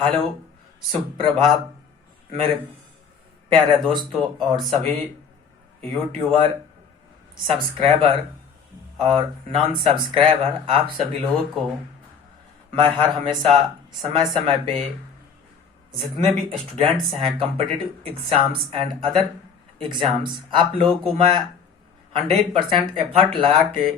Hello, सुप्रभात मेरे प्यारे दोस्तों और सभी यूट्यूबर, सब्सक्राइबर और नॉन सब्सक्राइबर, आप सभी लोगों को मैं हर हमेशा समय समय पे जितने भी स्टूडेंट्स हैं competitive exams and other exams, आप लोगों को मैं 100% एफर्ट लगा के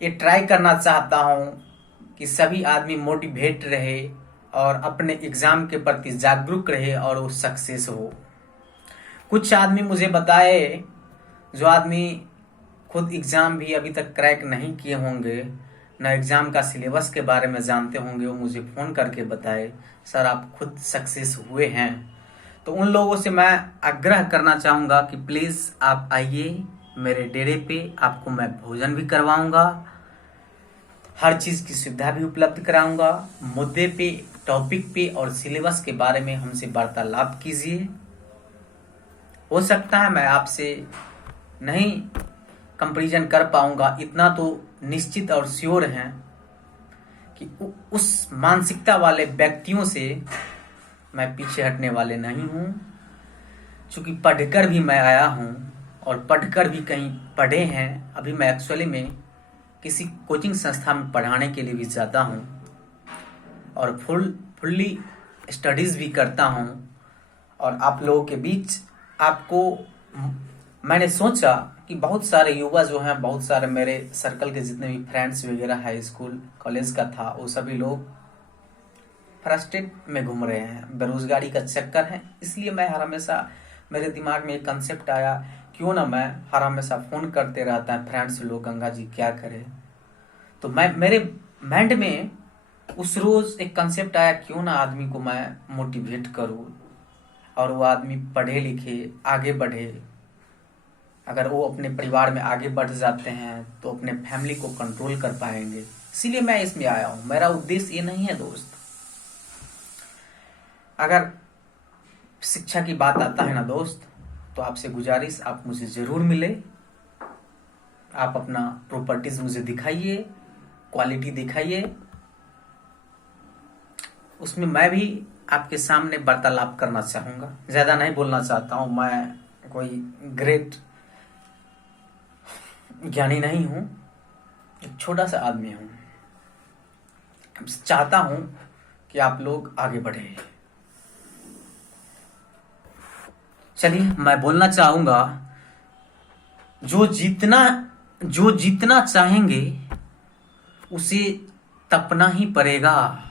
ये ट्राई करना चाहता हूँ कि सभी आदमी मोटिवेट रहे और अपने एग्ज़ाम के प्रति जागरूक रहे और वो सक्सेस हो। कुछ आदमी मुझे बताए, जो आदमी खुद एग्ज़ाम भी अभी तक क्रैक नहीं किए होंगे, न एग्ज़ाम का सिलेबस के बारे में जानते होंगे, वो मुझे फ़ोन करके बताए सर आप खुद सक्सेस हुए हैं। तो उन लोगों से मैं आग्रह करना चाहूँगा कि प्लीज़ आप आइए मेरे डेरे पे, आपको मैं भोजन भी करवाऊँगा, हर चीज़ की सुविधा भी उपलब्ध कराऊंगा। मुद्दे पे, टॉपिक पे और सिलेबस के बारे में हमसे वार्तालाप कीजिए। हो सकता है मैं आपसे नहीं कंपैरिजन कर पाऊंगा, इतना तो निश्चित और श्योर है कि उस मानसिकता वाले व्यक्तियों से मैं पीछे हटने वाले नहीं हूँ। चूँकि पढ़कर भी मैं आया हूँ और पढ़कर भी कहीं पढ़े हैं। अभी मैं एक्चुअली में किसी कोचिंग संस्था में पढ़ाने के लिए भी जाता हूँ और फुल्ली स्टडीज़ भी करता हूँ। और आप लोगों के बीच आपको मैंने सोचा कि बहुत सारे युवा जो हैं, बहुत सारे मेरे सर्कल के जितने भी फ्रेंड्स वगैरह हाई स्कूल कॉलेज का था, वो सभी लोग फ्रस्ट्रेट में घूम रहे हैं, बेरोजगारी का चक्कर है। इसलिए मैं हर हमेशा, मेरे दिमाग में एक कंसेप्ट आया, क्यों ना मैं हर हमेशा फ़ोन करते रहता है फ्रेंड्स लोग, गंगा जी क्या करें। तो मैं मेरे माइंड में उस रोज़ एक कंसेप्ट आया, क्यों ना आदमी को मैं मोटिवेट करूँ और वो आदमी पढ़े लिखे आगे बढ़े। अगर वो अपने परिवार में आगे बढ़ जाते हैं तो अपने फैमिली को कंट्रोल कर पाएंगे। इसीलिए मैं इसमें आया हूँ। मेरा उद्देश्य ये नहीं है दोस्त, अगर शिक्षा की बात आता है ना दोस्त, तो आपसे गुजारिश, आप मुझे ज़रूर मिले, आप अपना प्रॉपर्टीज मुझे दिखाइए, क्वालिटी दिखाइए, उसमें मैं भी आपके सामने वार्तालाप करना चाहूँगा। ज़्यादा नहीं बोलना चाहता हूँ, मैं कोई ग्रेट ज्ञानी नहीं हूँ, एक छोटा सा आदमी हूँ। चाहता हूँ कि आप लोग आगे बढ़े। चलिए, मैं बोलना चाहूँगा, जो जीतना चाहेंगे उसे तपना ही पड़ेगा।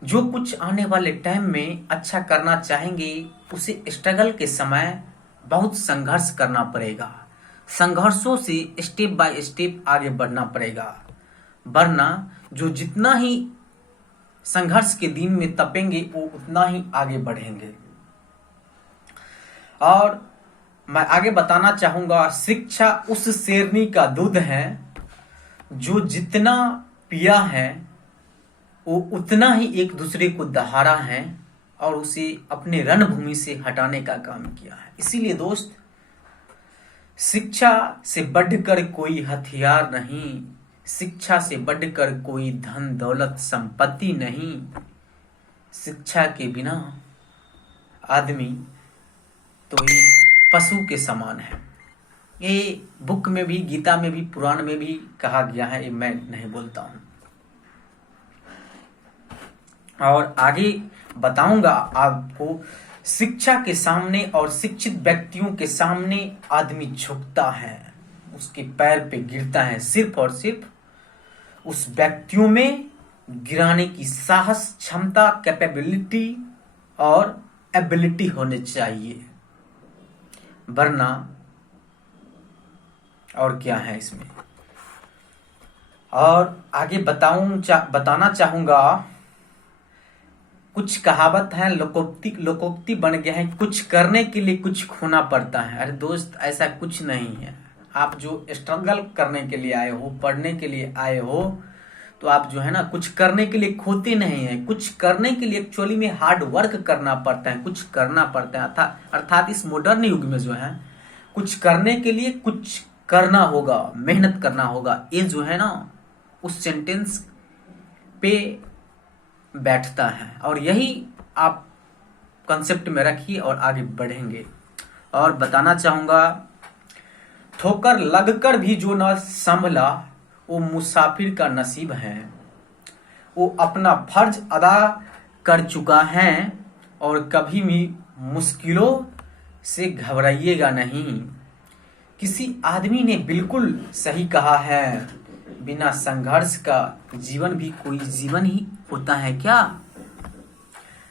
जो कुछ आने वाले टाइम में अच्छा करना चाहेंगे उसे स्ट्रगल के समय बहुत संघर्ष करना पड़ेगा। संघर्षों से स्टेप बाय स्टेप आगे बढ़ना पड़ेगा, वरना जो जितना ही संघर्ष के दिन में तपेंगे वो उतना ही आगे बढ़ेंगे। और मैं आगे बताना चाहूँगा, शिक्षा उस शेरनी का दूध है जो जितना पिया है वो उतना ही एक दूसरे को दहाड़ा है और उसे अपने रणभूमि से हटाने का काम किया है। इसीलिए दोस्त, शिक्षा से बढ़कर कोई हथियार नहीं, शिक्षा से बढ़कर कोई धन दौलत संपत्ति नहीं। शिक्षा के बिना आदमी तो एक पशु के समान है। ये बुक में भी, गीता में भी, पुराण में भी कहा गया है, ये मैं नहीं बोलता हूँ। और आगे बताऊंगा आपको, शिक्षा के सामने और शिक्षित व्यक्तियों के सामने आदमी झुकता है, उसके पैर पे गिरता है, सिर्फ और सिर्फ उस व्यक्तियों में गिराने की साहस, क्षमता, कैपेबिलिटी और एबिलिटी होने चाहिए, वरना और क्या है इसमें। और आगे बताना चाहूंगा, कुछ कहावत है, लोकोक्ति बन गया है, कुछ करने के लिए कुछ खोना पड़ता है। अरे दोस्त, ऐसा कुछ नहीं है। आप जो स्ट्रगल करने के लिए आए हो, पढ़ने के लिए आए हो, तो आप जो है ना, कुछ करने के लिए खोते नहीं है। कुछ करने के लिए एक्चुअली में हार्ड वर्क करना पड़ता है, कुछ करना पड़ता है। अर्थात इस मॉडर्न युग में जो है, कुछ करने के लिए कुछ करना होगा, मेहनत करना होगा। ये जो है ना, उस सेंटेंस पे बैठता है। और यही आप कंसेप्ट में रखिए और आगे बढ़ेंगे। और बताना चाहूँगा, ठोकर लगकर भी जो न संभला वो मुसाफिर का नसीब है। वो अपना फर्ज अदा कर चुका है और कभी भी मुश्किलों से घबराइएगा नहीं। किसी आदमी ने बिल्कुल सही कहा है, बिना संघर्ष का जीवन भी कोई जीवन ही होता है क्या।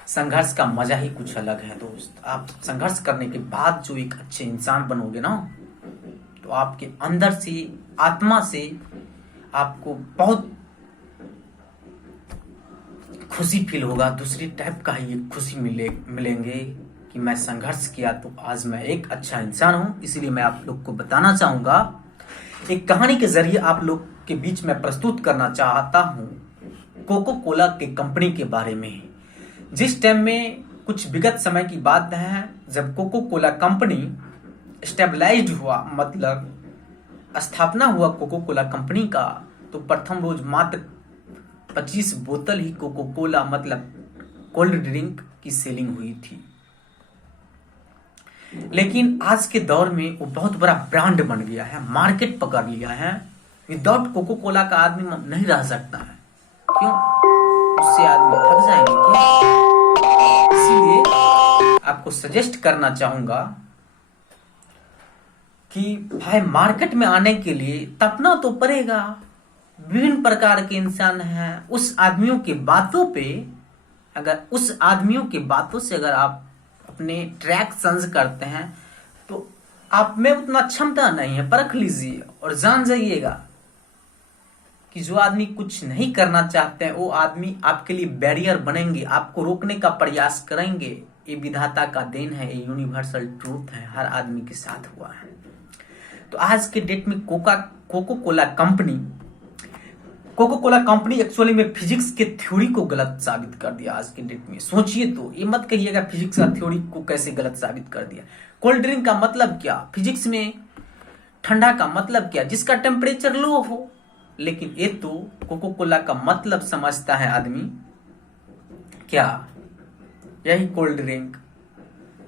संघर्ष का मजा ही कुछ अलग है दोस्त। आप संघर्ष करने के बाद जो एक अच्छे इंसान बनोगे ना, तो आपके अंदर से, आत्मा से आपको बहुत खुशी फील होगा। दूसरी टाइप का ही एक खुशी मिलेंगे कि मैं संघर्ष किया तो आज मैं एक अच्छा इंसान हूं। इसीलिए मैं आप लोग को बताना चाहूंगा, एक कहानी के जरिए आप लोग के बीच में प्रस्तुत करना चाहता हूं कोको कोला के कंपनी के बारे में। जिस टाइम में कुछ विगत समय की बात है, जब कोको कोला कंपनी स्टेबलाइज्ड हुआ, मतलब स्थापना हुआ कोको कोला कंपनी का, तो प्रथम रोज मात्र 25 बोतल ही कोको कोला मतलब कोल्ड ड्रिंक की सेलिंग हुई थी। लेकिन आज के दौर में वो बहुत बड़ा ब्रांड बन गया है, मार्केट पकड़ लिया है। विदाउट कोको कोला का आदमी नहीं रह सकता है। क्यों? उससे आदमी थक जाएंगे क्या? इसीलिए आपको सजेस्ट करना चाहूंगा कि भाई मार्केट में आने के लिए तपना तो पड़ेगा। विभिन्न प्रकार के इंसान हैं। उस आदमियों की बातों पे, अगर उस आदमियों की बातों से अगर आप अपने ट्रैक्शंस करते हैं तो आप में उतना क्षमता नहीं है। परख लीजिए और जान जाइएगा कि जो आदमी कुछ नहीं करना चाहते हैं वो आदमी आपके लिए बैरियर बनेंगे, आपको रोकने का प्रयास करेंगे। ये विधाता का देन है, ये यूनिवर्सल ट्रूथ है, हर आदमी के साथ हुआ है। तो आज के डेट में कोको कोला कंपनी एक्चुअली में फिजिक्स के थ्योरी को गलत साबित कर दिया। आज के डेट में सोचिए तो, ये मत कहिएगा फिजिक्स का थ्योरी को कैसे गलत साबित कर दिया। कोल्ड ड्रिंक का मतलब क्या, फिजिक्स में ठंडा का मतलब क्या, जिसका टेम्परेचर लो हो। लेकिन ये तो कोको कोला का मतलब समझता है आदमी क्या, यही कोल्ड ड्रिंक।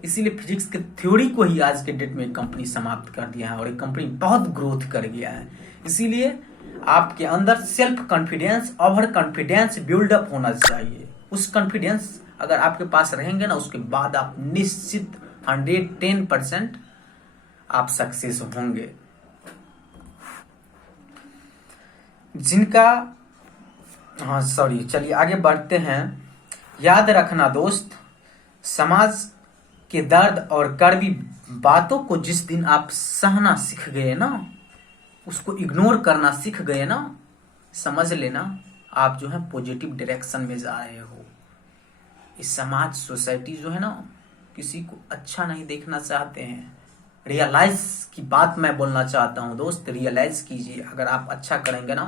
इसीलिए फिजिक्स के थ्योरी को ही आज के डेट में कंपनी समाप्त कर दिया है और एक कंपनी बहुत ग्रोथ कर गया है। इसीलिए आपके अंदर self confidence, over confidence build up होना चाहिए। उस कॉन्फिडेंस अगर आपके पास रहेंगे ना, उसके बाद आप निश्चित 110% आप सक्सेस होंगे। चलिए आगे बढ़ते हैं। याद रखना दोस्त, समाज के दर्द और कड़वी बातों को जिस दिन आप सहना सीख गए ना, उसको इग्नोर करना सीख गए ना, समझ लेना आप जो है पॉजिटिव डायरेक्शन में जा रहे हो। इस समाज, सोसाइटी जो है ना, किसी को अच्छा नहीं देखना चाहते हैं। रियलाइज की बात मैं बोलना चाहता हूं दोस्त, रियलाइज कीजिए। अगर आप अच्छा करेंगे ना,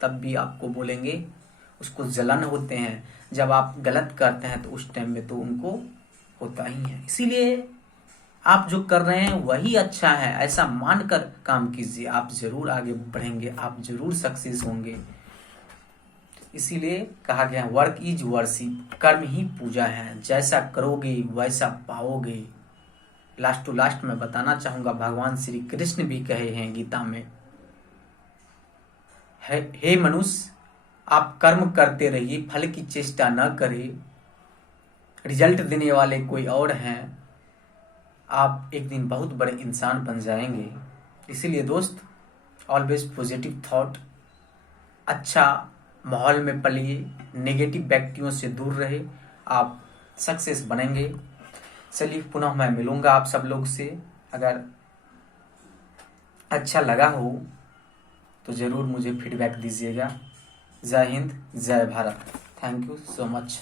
तब भी आपको बोलेंगे, उसको जलन होते हैं। जब आप गलत करते हैं तो उस टाइम में तो उनको होता ही है। इसीलिए आप जो कर रहे हैं वही अच्छा है, ऐसा मानकर काम कीजिए। आप जरूर आगे बढ़ेंगे, आप जरूर सक्सेस होंगे। इसीलिए कहा गया वर्क इज वर्शिप, कर्म ही पूजा है, जैसा करोगे वैसा पाओगे। लास्ट टू लास्ट में बताना चाहूंगा, भगवान श्री कृष्ण भी कहे हैं गीता में, हे मनुष्य आप कर्म करते रहिए, फल की चेष्टा न करें, रिजल्ट देने वाले कोई और हैं। आप एक दिन बहुत बड़े इंसान बन जाएंगे। इसीलिए दोस्त, ऑलवेज पॉजिटिव थॉट, अच्छा माहौल में पलिए, नेगेटिव व्यक्तियों से दूर रहे, आप सक्सेस बनेंगे। चलिए पुनः मैं मिलूंगा आप सब लोग से। अगर अच्छा लगा हो तो ज़रूर मुझे फीडबैक दीजिएगा। जय हिंद, जय Bharat. Thank you so much.